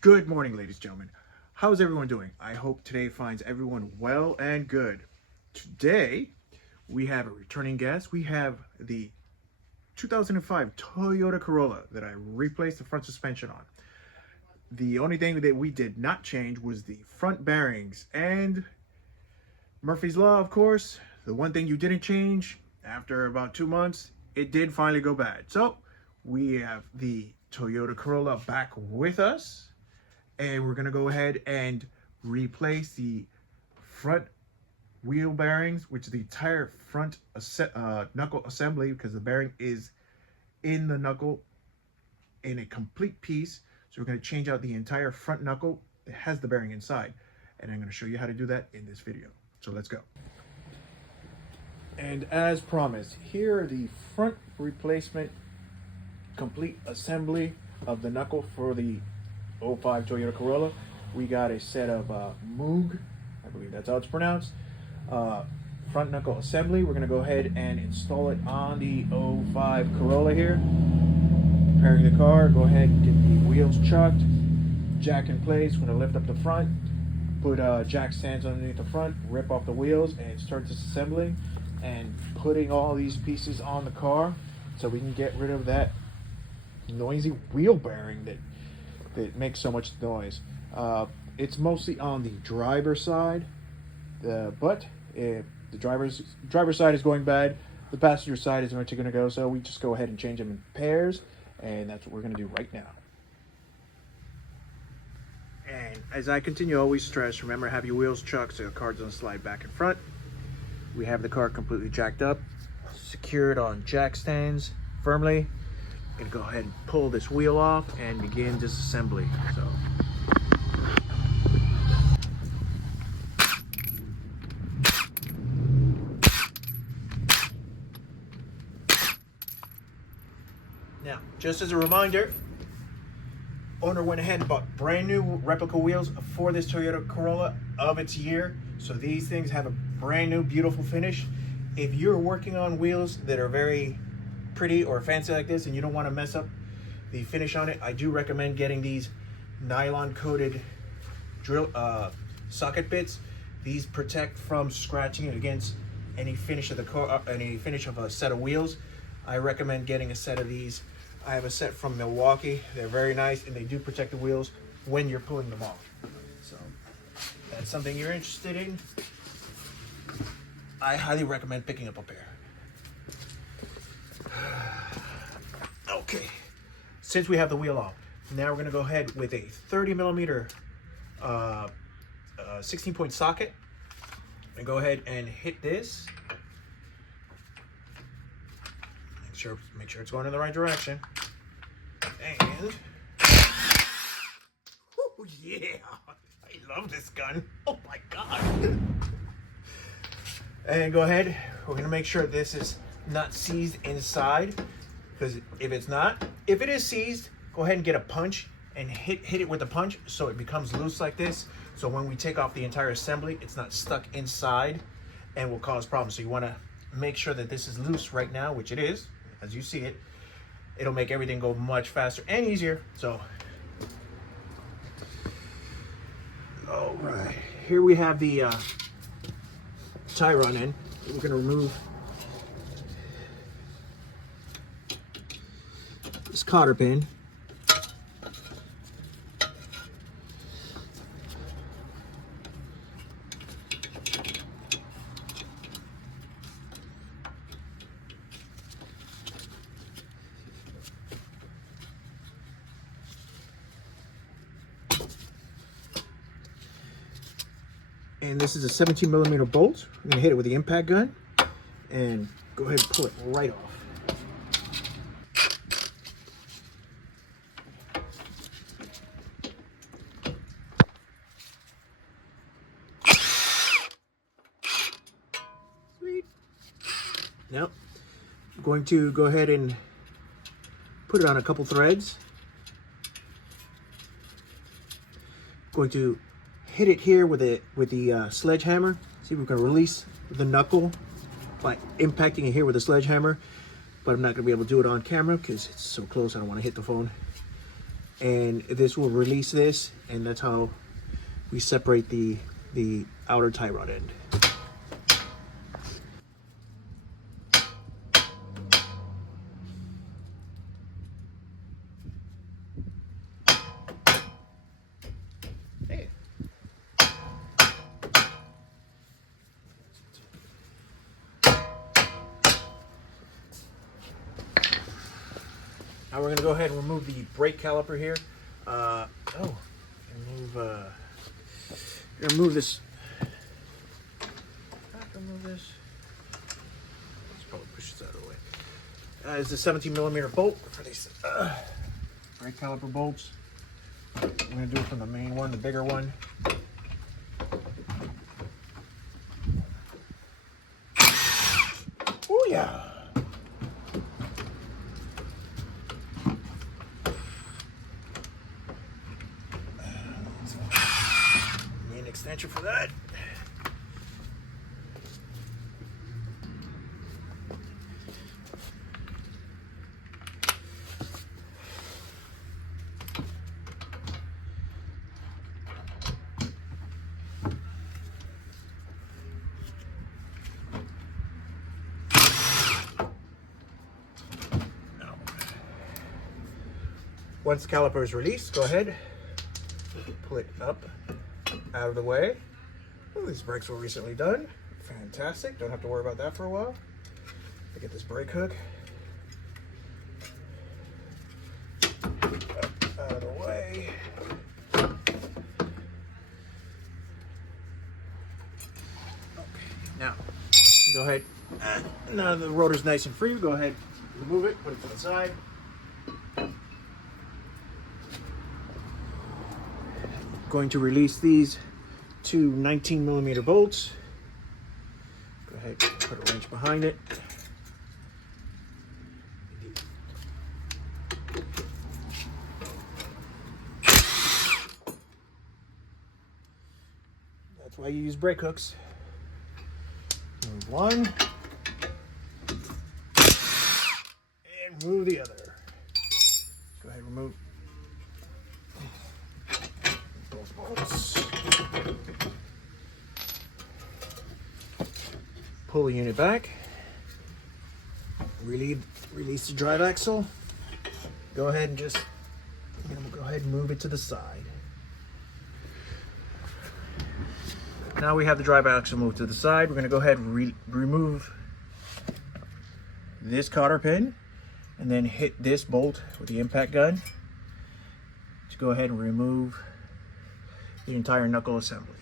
Good morning, ladies and gentlemen. How's everyone doing? I hope today finds everyone well and good. Today, we have a returning guest. We have the 2005 Toyota Corolla that I replaced the front suspension on. The only thing that we did not change was the front bearings. And Murphy's Law, of course, the one thing you didn't change, after about 2 months, it did finally go bad. So, we have the Toyota Corolla back with us. And we're gonna go ahead and replace the front wheel bearings, which is the entire front knuckle assembly, because the bearing is in the knuckle in a complete piece. So we're gonna change out the entire front knuckle that has the bearing inside. And I'm gonna show you how to do that in this video. So let's go. And as promised, here are the front replacement complete assembly of the knuckle for the 05 Toyota Corolla. We got a set of Moog, I believe that's how it's pronounced, front knuckle assembly. We're gonna go ahead and install it on the 05 Corolla here. Preparing the car, go ahead and get the wheels chucked, jack in place. We're gonna lift up the front, put jack stands underneath the front, rip off the wheels, and start disassembling and putting all these pieces on the car so we can get rid of that noisy wheel bearing that makes so much noise. It's mostly on the driver's side, but if the driver's side is going bad, the passenger side is going to go. So we just go ahead and change them in pairs, and that's what we're going to do right now. And as I continue, always stress, remember, have your wheels chucked so the car doesn't slide back in front. We have the car completely jacked up, secured on jack stands firmly. And go ahead and pull this wheel off and begin disassembly. So now, just as a reminder, owner went ahead and bought brand new replica wheels for this Toyota Corolla of its year. So these things have a brand new beautiful finish. If you're working on wheels that are very pretty or fancy like this and you don't want to mess up the finish on it, I do recommend getting these nylon coated drill socket bits. These protect from scratching against any finish of the car, any finish of a set of wheels. I recommend getting a set of these. I have a set from Milwaukee. They're very nice and they do protect the wheels when you're pulling them off. So that's something you're interested in. I highly recommend picking up a pair. Okay, since we have the wheel off, now we're going to go ahead with a 30 millimeter 16-point socket and go ahead and hit this. Make sure it's going in the right direction. And oh yeah, I love this gun. Oh my god. And go ahead, we're going to make sure this is not seized inside, because if it is seized, go ahead and get a punch and hit it with a punch so it becomes loose like this. So when we take off the entire assembly, it's not stuck inside and will cause problems. So you want to make sure that this is loose right now, which it is, as you see it. It'll make everything go much faster and easier. So, all right, here we have the tie run in. We're going to remove this cotter pin. And this is a 17 millimeter bolt. I'm gonna hit it with the impact gun and go ahead and pull it right off. Sweet. Now, I'm going to go ahead and put it on a couple threads. Going to hit it here with the sledgehammer. See if we can release the knuckle by impacting it here with a sledgehammer, but I'm not going to be able to do it on camera because it's so close. I don't want to hit the phone. and this will release this, and that's how we separate the outer tie rod end. Hey. Now we're going to go ahead and remove the brake caliper here. Remove this. Remove this. Let's probably push this out of the way. It's a 17mm bolt for these brake caliper bolts. I'm going to do it from the main one, the bigger one. Oh yeah. Need an extension for that. Once the caliper is released, go ahead, pull it up, out of the way. Oh, these brakes were recently done. Fantastic, don't have to worry about that for a while. I get this brake hook. Up, out of the way. Okay, now, go ahead. Now the rotor's nice and free, go ahead, remove it, put it to the side. Going to release these two 19mm bolts. Go ahead, put a wrench behind it. That's why you use brake hooks. Move one. And move the other. Go ahead, remove bolts. Pull the unit back. Release the drive axle. Go ahead and go ahead and move it to the side. Now we have the drive axle moved to the side. We're going to go ahead and remove this cotter pin and then hit this bolt with the impact gun to go ahead and remove the entire knuckle assembly.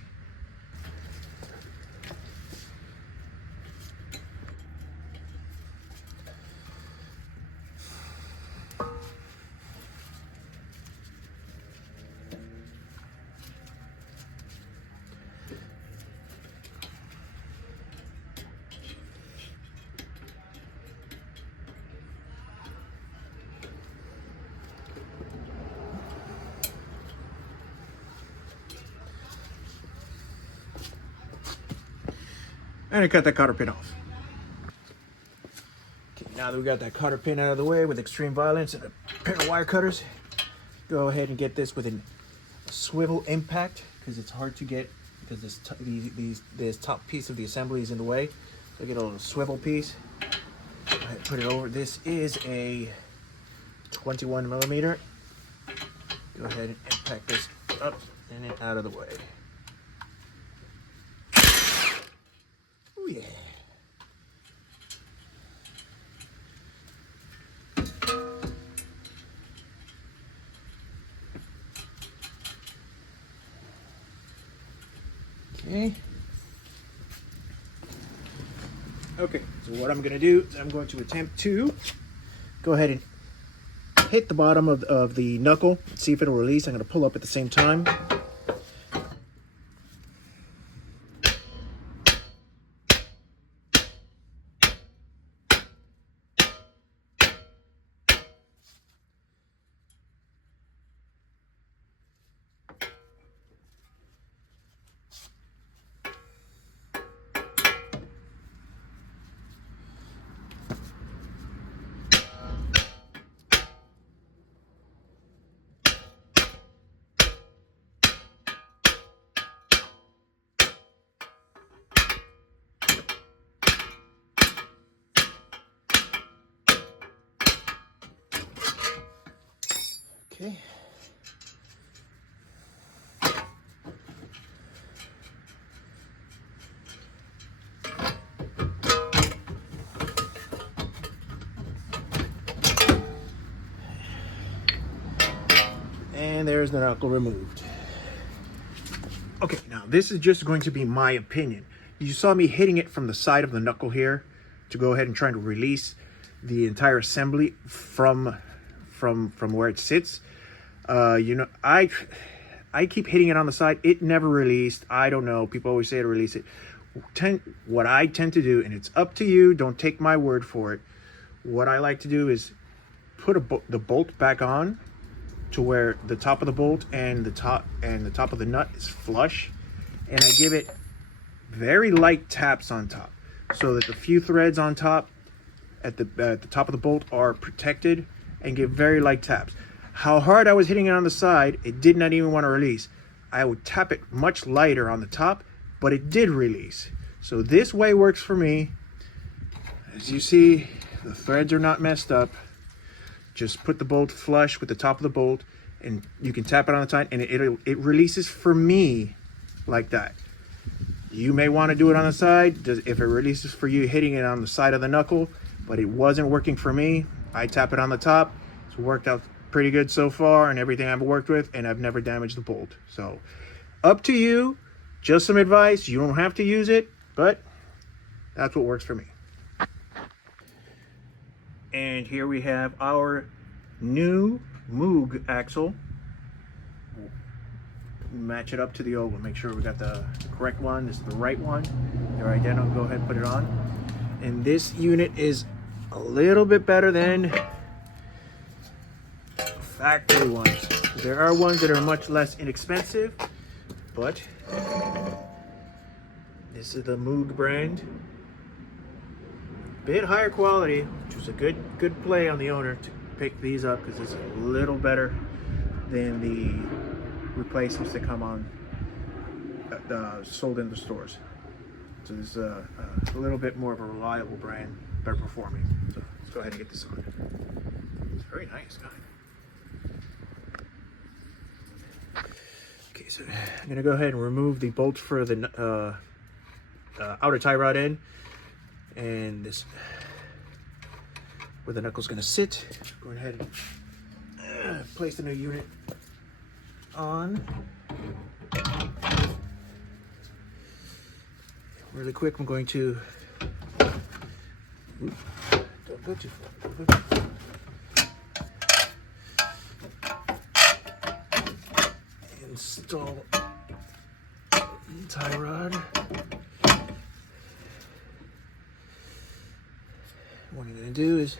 And I cut that cotter pin off. Okay, now that we got that cotter pin out of the way with extreme violence and a pair of wire cutters, go ahead and get this with a swivel impact because it's hard to get because this top piece of the assembly is in the way. So get a little swivel piece. Go ahead and put it over. This is a 21mm. Go ahead and impact this up and then out of the way. Oh yeah. Okay, so what I'm going to do is I'm going to attempt to go ahead and hit the bottom of the knuckle, see if it'll release. I'm going to pull up at the same time. Okay. And there's the knuckle removed. Okay, now this is just going to be my opinion. You saw me hitting it from the side of the knuckle here to go ahead and try to release the entire assembly from where it sits. You know, I keep hitting it on the side. It never released. I don't know. People always say to release it. What I tend to do, and it's up to you, don't take my word for it. What I like to do is put the bolt back on to where the top of the bolt and the top of the nut is flush, and I give it very light taps on top so that the few threads on top at the top of the bolt are protected, and give very light taps. How hard I was hitting it on the side, it did not even want to release. I would tap it much lighter on the top, but it did release. So this way works for me. As you see, the threads are not messed up. Just put the bolt flush with the top of the bolt, and you can tap it on the side, and it releases for me like that. You may want to do it on the side if it releases for you hitting it on the side of the knuckle, but it wasn't working for me. I tap it on the top. It's worked out pretty good so far, and everything I've worked with, and I've never damaged the bolt. So up to you. Just some advice. You don't have to use it, but that's what works for me. And here we have our new Moog axle. Match it up to the old one. Make sure we got the correct one. This is the right one. They're identical. Go ahead and put it on. And this unit is a little bit better than factory ones. There are ones that are much less inexpensive, but this is the Moog brand. Bit higher quality, which was a good play on the owner to pick these up, because it's a little better than the replacements that come on sold in the stores. So this is a little bit more of a reliable brand, better performing. So let's go ahead and get this on. It's very nice, guy. Okay, so I'm gonna go ahead and remove the bolt for the outer tie rod end. And this, where the knuckle's gonna sit. Go ahead and place the new unit on. Really quick, I'm going to don't go too far. Don't go too far. Install tie rod. What I'm going to do is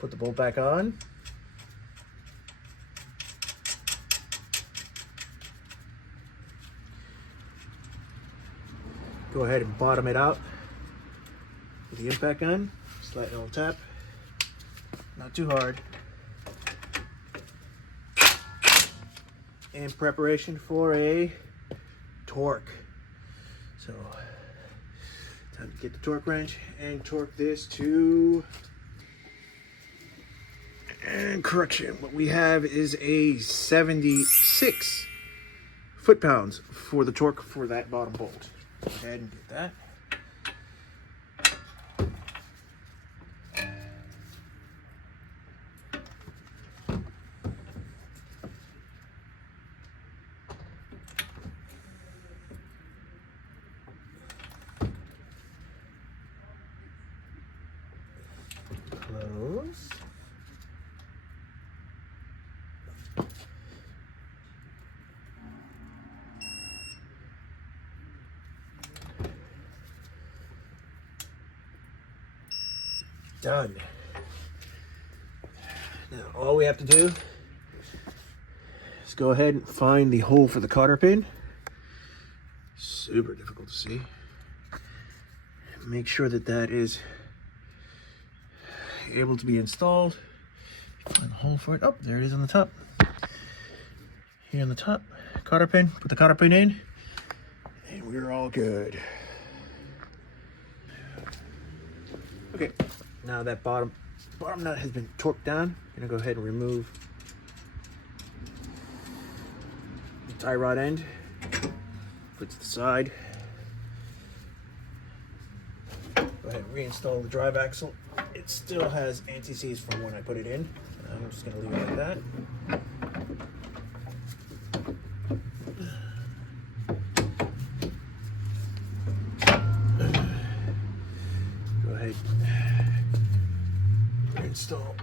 put the bolt back on. Go ahead and bottom it out with the impact gun. Slight little tap. Not too hard. In preparation for a torque. So time to get the torque wrench and torque this to, and correction, what we have is a 76 foot-pounds for the torque for that bottom bolt. Go ahead and get that. Close. Done. Now all we have to do is go ahead and find the hole for the cotter pin. Super difficult to see. Make sure that that is able to be installed. Find the hole for it. Oh, there it is on the top. Here on the top, cotter pin. Put the cotter pin in, and we're all good. Okay, now that bottom nut has been torqued down. I'm gonna go ahead and remove tie rod end. Put to the side. Go ahead and reinstall the drive axle. It still has anti-seize from when I put it in. I'm just gonna leave it like that. Go ahead, reinstall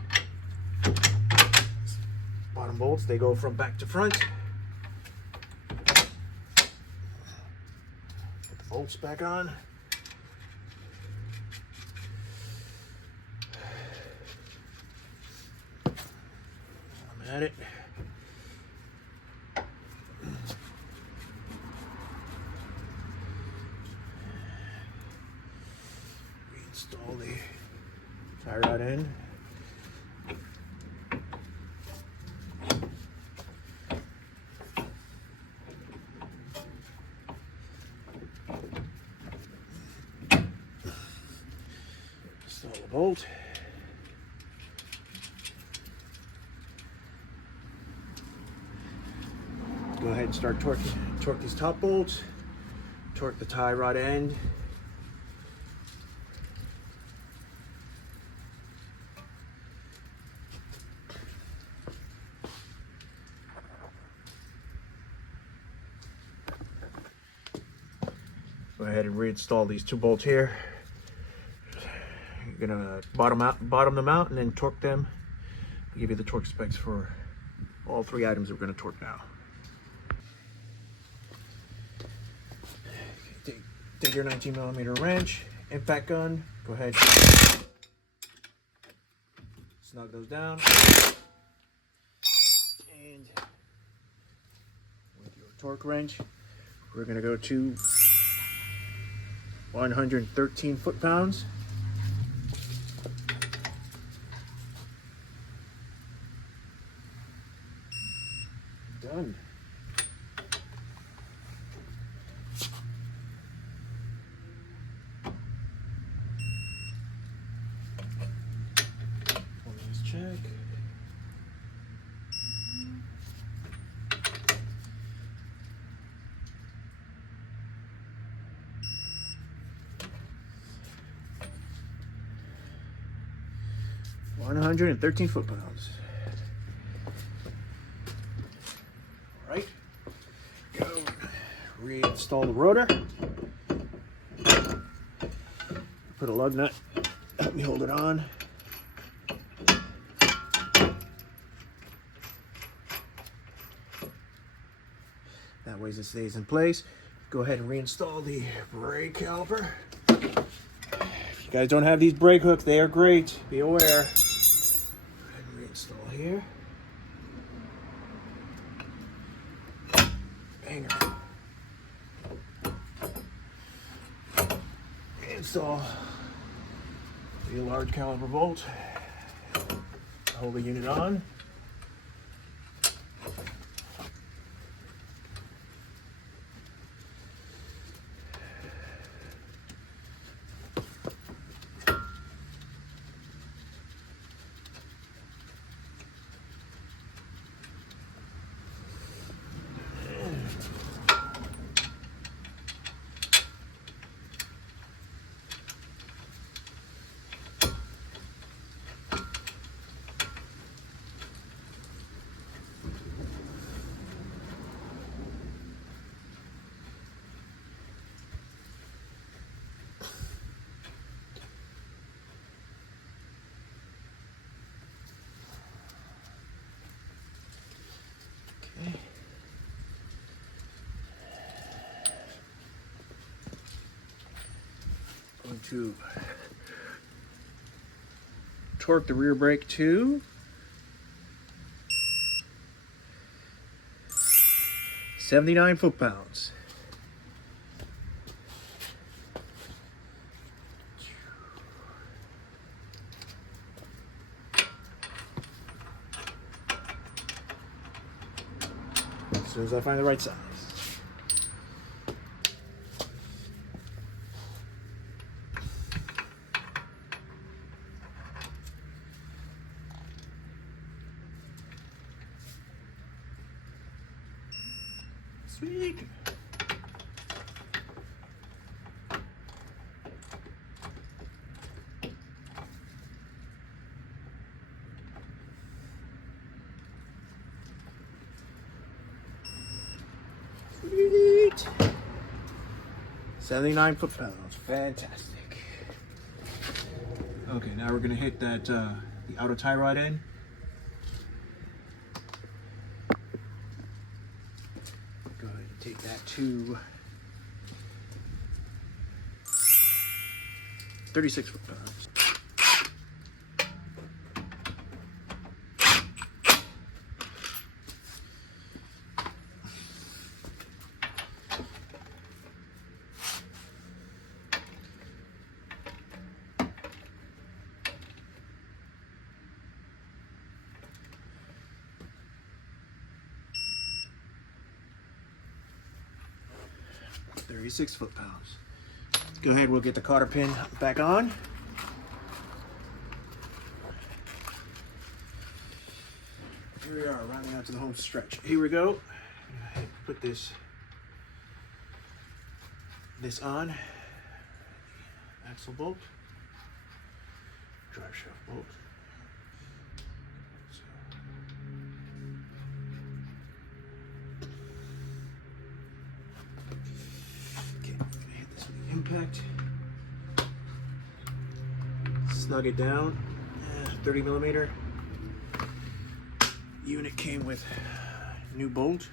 bottom bolts. They go from back to front. Put the bolts back on. I'm at it. Reinstall the tie rod end. Install the bolt. Go ahead and start torque these top bolts. Torque the tie rod end. Go ahead and reinstall these two bolts here. You're gonna bottom them out and then torque them. I'll give you the torque specs for all three items we're gonna torque now. Take your 19mm wrench, impact gun, go ahead, snug those down, and with your torque wrench, we're gonna go to 113 foot-pounds. Done. Check. One 113 foot-pounds. All right. Go reinstall the rotor. Put a lug nut. Help me hold it on. That way it stays in place. Go ahead and reinstall the brake caliper. If you guys don't have these brake hooks, they are great. Be aware. Go ahead and reinstall here. Hanger. Install the large caliper bolt. Hold the unit on. Going to torque the rear brake to 79 foot-pounds. As soon as I find the right size. Sweet. Sweet. 79 foot-pounds. Fantastic. Okay, now we're gonna hit that the outer tie rod end. Go ahead and take that to 36 foot-pounds. .36 foot-pounds. Go ahead, we'll get the cotter pin back on. Here we are, rounding out to the home stretch. Here we go. Put this on. Axle bolt. Drive shaft bolt. Impact, snug it down. 30 millimeter unit came with new bolt.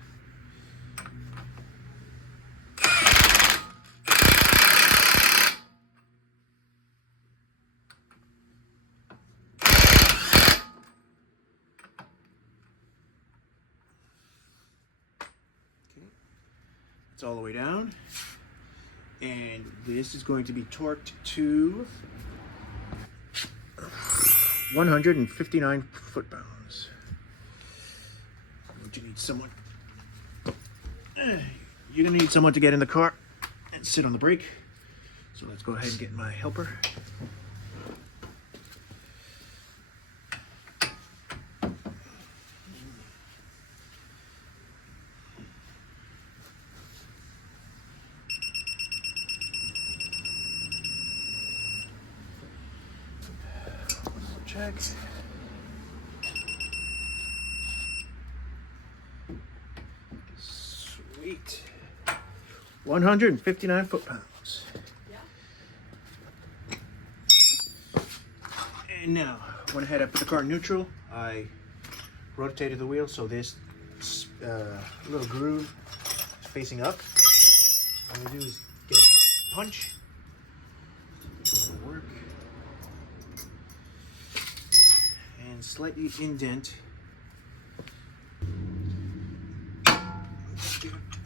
Okay. It's all the way down. And this is going to be torqued to 159 foot-pounds. Would you need someone? You're gonna need someone to get in the car and sit on the brake. So let's go ahead and get my helper. Check. Sweet. 159 foot-pounds. And now, went ahead, I put the car in neutral. I rotated the wheel so this little groove is facing up. All I do is get a punch. It'll work. And slightly indent.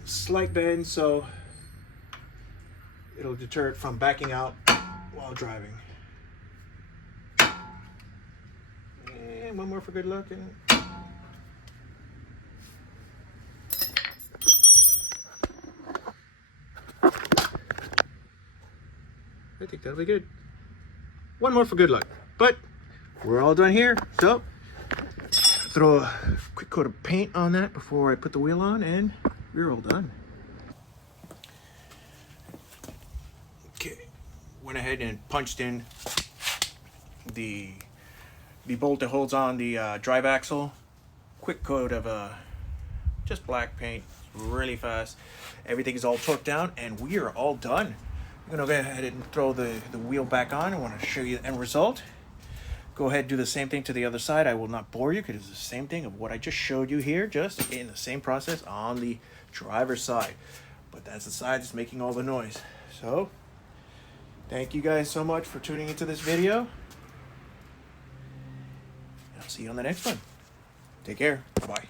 Slight bend so it'll deter it from backing out while driving. And one more for good luck. And I think that'll be good. One more for good luck. But we're all done here. So throw a quick coat of paint on that before I put the wheel on, and we're all done. Okay, went ahead and punched in the bolt that holds on the drive axle. Quick coat of just black paint, really fast. Everything is all torqued down, and we are all done. I'm gonna go ahead and throw the wheel back on. I want to show you the end result. Go ahead and do the same thing to the other side. I will not bore you because it's the same thing of what I just showed you here, just in the same process on the driver's side. But that's the side that's making all the noise. So, thank you guys so much for tuning into this video. I'll see you on the next one. Take care. Bye-bye.